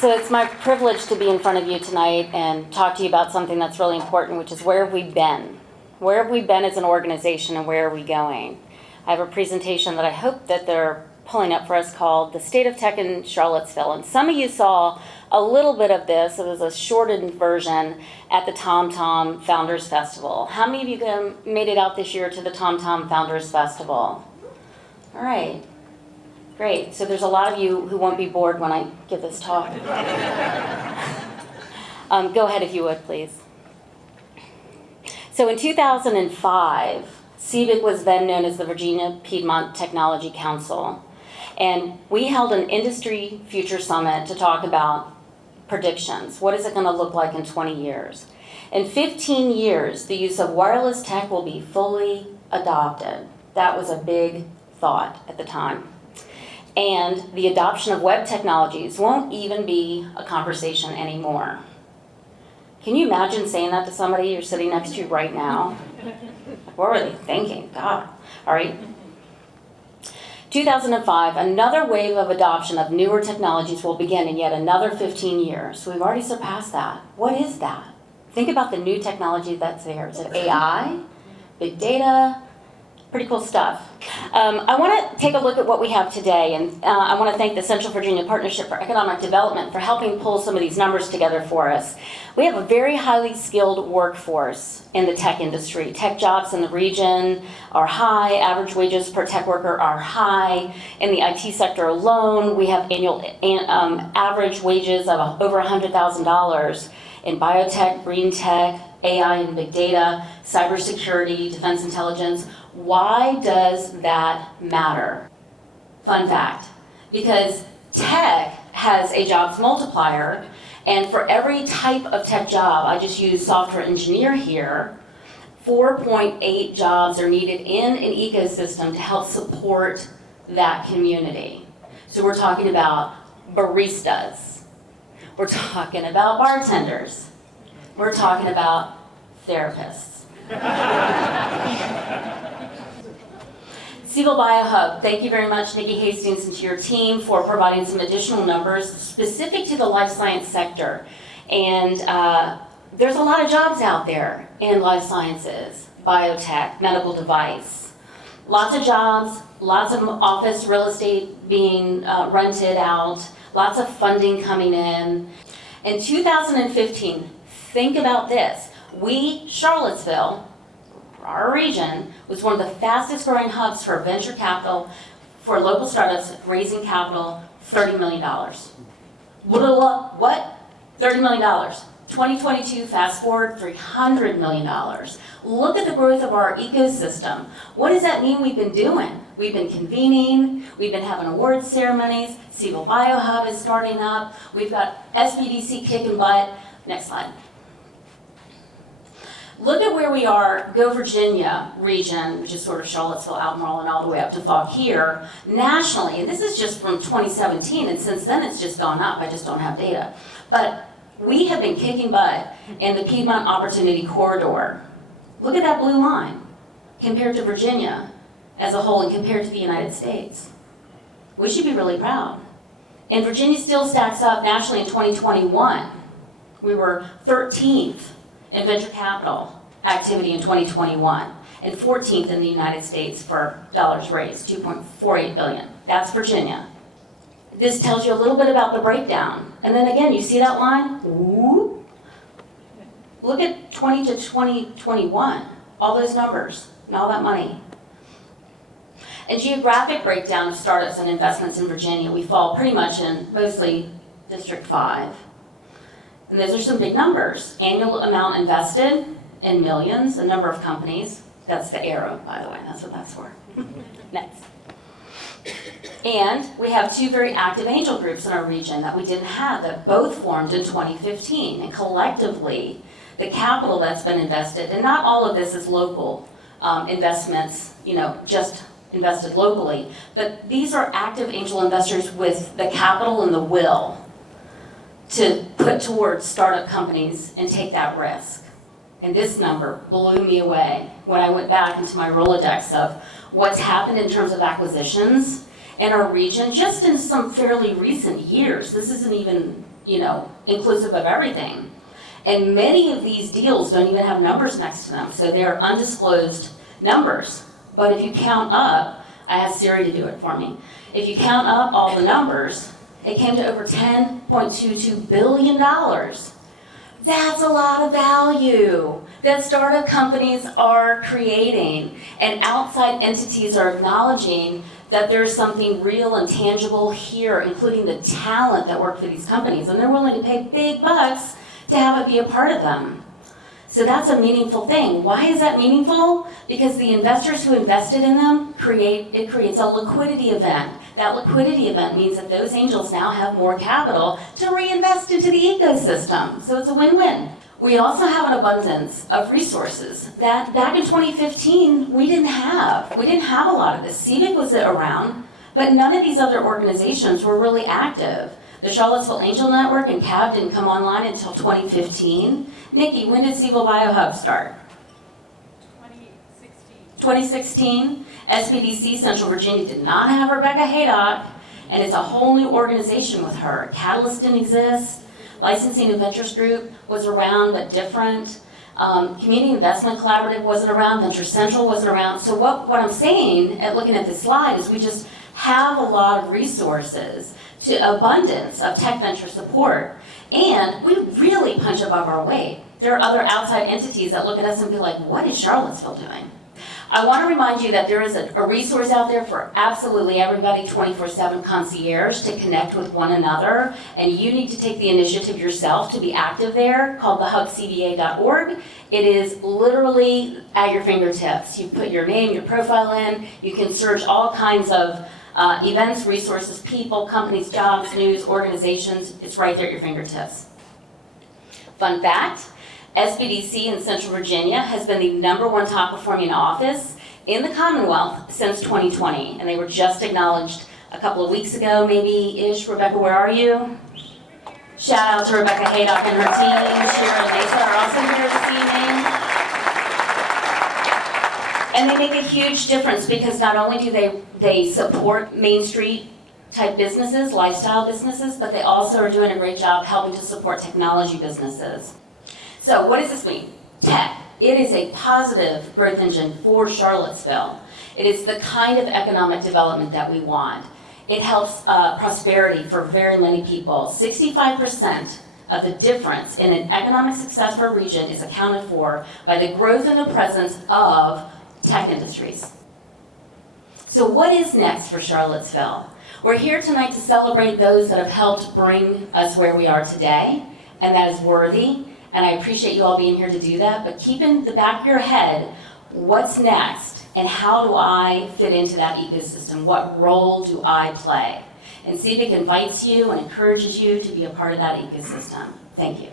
So it's my privilege to be in front of you tonight and talk to you about something that's really important, which is where have we been? Where have we been as an organization and where are we going? I have a presentation that I hope that they're pulling up for us called The State of Tech in Charlottesville. And some of you saw a little bit of this. It was a shortened version at the TomTom Founders Festival. How many of you made it out this year to the TomTom Founders Festival? All right. Great. So there's a lot of you who won't be bored when I give this talk. Go ahead if you would, please. So in 2005, CVIC was then known as the Virginia Piedmont Technology Council. And we held an industry future summit to talk about predictions. What is it going to look like in 20 years? In 15 years, the use of wireless tech will be fully adopted. That was a big thought at the time. And the adoption of web technologies won't even be a conversation anymore. Can you imagine saying that to somebody you're sitting next to right now? What were they thinking? God. All right. 2005, another wave of adoption of newer technologies will begin in yet another 15 years. So we've already surpassed that. What is that? Think about the new technology that's there. Is it AI? Big data? Pretty cool stuff. I want to take a look at what we have today, and I want to thank the Central Virginia Partnership for Economic Development for helping pull some of these numbers together for us. We have a very highly skilled workforce in the tech industry. Tech jobs in the region are high. Average wages per tech worker are high. In the IT sector alone, we have annual average wages of over $100,000 in biotech, green tech, AI and big data, cybersecurity, defense intelligence. Why does that matter? Fun fact, because tech has a jobs multiplier, and for every type of tech job, I just use software engineer here, 4.8 jobs are needed in an ecosystem to help support that community. So we're talking about baristas, we're talking about bartenders, we're talking about therapists. Seville BioHub, thank you very much, Nikki Hastings, and to your team for providing some additional numbers specific to the life science sector. And there's a lot of jobs out there in life sciences, biotech, medical device. Lots of jobs, lots of office real estate being rented out, lots of funding coming in. In 2015, think about this. Charlottesville, our region, was one of the fastest growing hubs for venture capital for local startups raising capital, $30 million. What? $30 million. 2022, fast forward, $300 million. Look at the growth of our ecosystem. What does that mean we've been doing? We've been convening, we've been having awards ceremonies, Seville BioHub is starting up, we've got SBDC kicking butt. Next slide. Look at where we are, Go Virginia region, which is sort of Charlottesville, Albemarle, and all the way up to Fauquier, nationally, and this is just from 2017, and since then it's just gone up, I just don't have data. But we have been kicking butt in the Piedmont Opportunity Corridor. Look at that blue line, compared to Virginia as a whole and compared to the United States. We should be really proud. And Virginia still stacks up nationally in 2021. We were 13th in venture capital activity in 2021, and 14th in the United States for dollars raised, $2.48 billion. That's Virginia. This tells you a little bit about the breakdown. And then again, you see that line? Ooh. Look at 20 to 2021, all those numbers and all that money. And geographic breakdown of startups and investments in Virginia, we fall pretty much in mostly District 5. And those are some big numbers. Annual amount invested in millions, a number of companies. That's the arrow, by the way, that's what that's for. Next. And we have two very active angel groups in our region that we didn't have, that both formed in 2015. And collectively, the capital that's been invested, and not all of this is local investments, just invested locally, but these are active angel investors with the capital and the will to put towards startup companies and take that risk. And this number blew me away when I went back into my Rolodex of what's happened in terms of acquisitions in our region just in some fairly recent years. This isn't even inclusive of everything. And many of these deals don't even have numbers next to them, so they're undisclosed numbers. But if you count up, I asked Siri to do it for me. If you count up all the numbers, it came to over $10.22 billion. That's a lot of value that startup companies are creating, and outside entities are acknowledging that there's something real and tangible here, including the talent that work for these companies, and they're willing to pay big bucks to have it be a part of them. So that's a meaningful thing. Why is that meaningful? Because the investors who invested in them creates a liquidity event. That liquidity event means that those angels now have more capital to reinvest into the ecosystem. So it's a win-win. We also have an abundance of resources that back in 2015 we didn't have. We didn't have a lot of this. CBIC was around, but none of these other organizations were really active. The Charlottesville Angel Network and CAB didn't come online until 2015. Nikki, when did Seville BioHub start? 2016. SBDC Central Virginia did not have Rebecca Haydock, and it's a whole new organization with her. Catalyst didn't exist. Licensing and Ventures Group was around, but different. Community Investment Collaborative wasn't around. Venture Central wasn't around. So what I'm saying, at looking at this slide, is we just have a lot of resources, to abundance of tech venture support, and we really punch above our weight. There are other outside entities that look at us and be like, what is Charlottesville doing? I want to remind you that there is a resource out there for absolutely everybody, 24/7 concierge, to connect with one another, and you need to take the initiative yourself to be active there, called thehubcva.org. It is literally at your fingertips. You put your name, your profile in, you can search all kinds of events, resources, people, companies, jobs, news, organizations. It's right there at your fingertips. Fun fact, SBDC in Central Virginia has been the #1 top performing office in the Commonwealth since 2020, and they were just acknowledged a couple of weeks ago, maybe-ish. Rebecca, where are you? Shout out to Rebecca Haydock and her team. Shira and Mesa are also here this evening. And they make a huge difference because not only do they support Main Street type businesses, lifestyle businesses, but they also are doing a great job helping to support technology businesses. So what does this mean? Tech. It is a positive growth engine for Charlottesville. It is the kind of economic development that we want. It helps prosperity for very many people. 65% of the difference in an economic success for a region is accounted for by the growth and the presence of tech industries. So what is next for Charlottesville? We're here tonight to celebrate those that have helped bring us where we are today, and that is worthy, and I appreciate you all being here to do that, but keep in the back of your head, what's next, and how do I fit into that ecosystem? What role do I play? And CBIC invites you and encourages you to be a part of that ecosystem. Thank you.